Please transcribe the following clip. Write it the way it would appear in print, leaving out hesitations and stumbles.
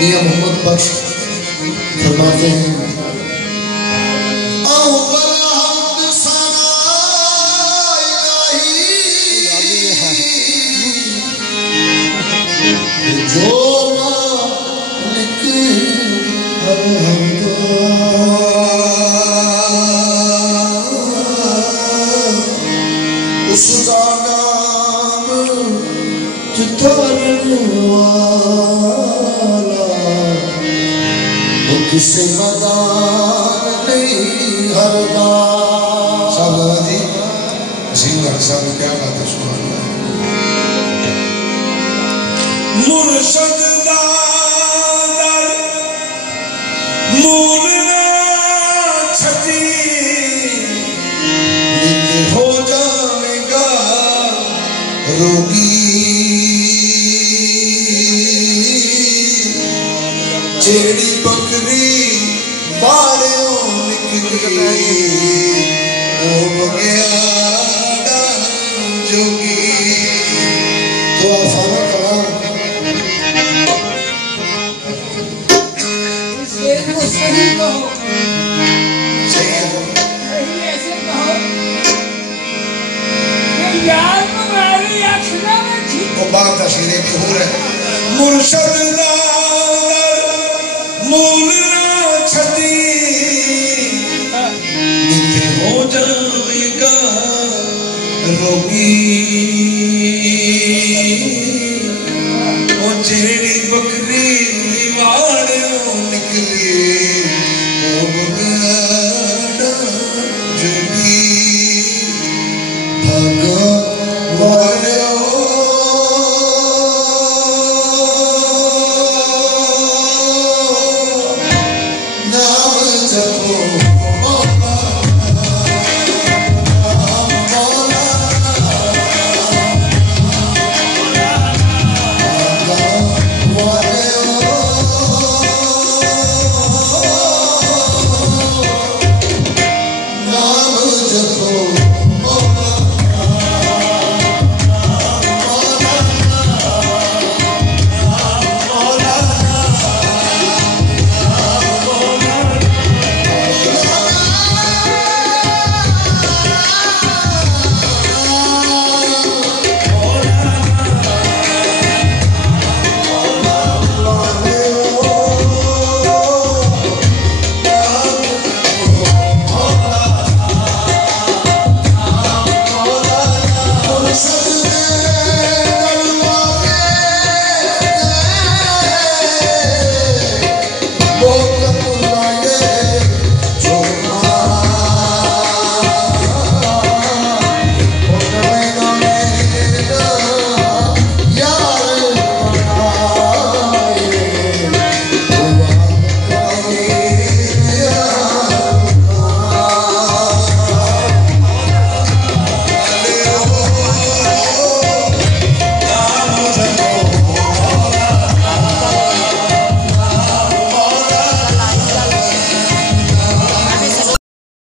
मियां मोहम्मद बख्श फरमाते हैं जो मालिक उसका नाम चितारने वाला वो किसे मदान नहीं हरदा। साहब जी सिंगर साहब क्या बात है, सुभान अल्लाह। मुर्शद दादर मूल छती हो जाएगा रोगी, जेड़ी बकरी बाड़ों निकली वो बगया जोगी। तो अफाना कलाम सही कहो, सही ऐसे कहो यार तुम्हारी अक्षरा में ठीक वो बात अशीरे की हो रहे। मुर्शद दादर मूल छती हो जाएगा रोगी,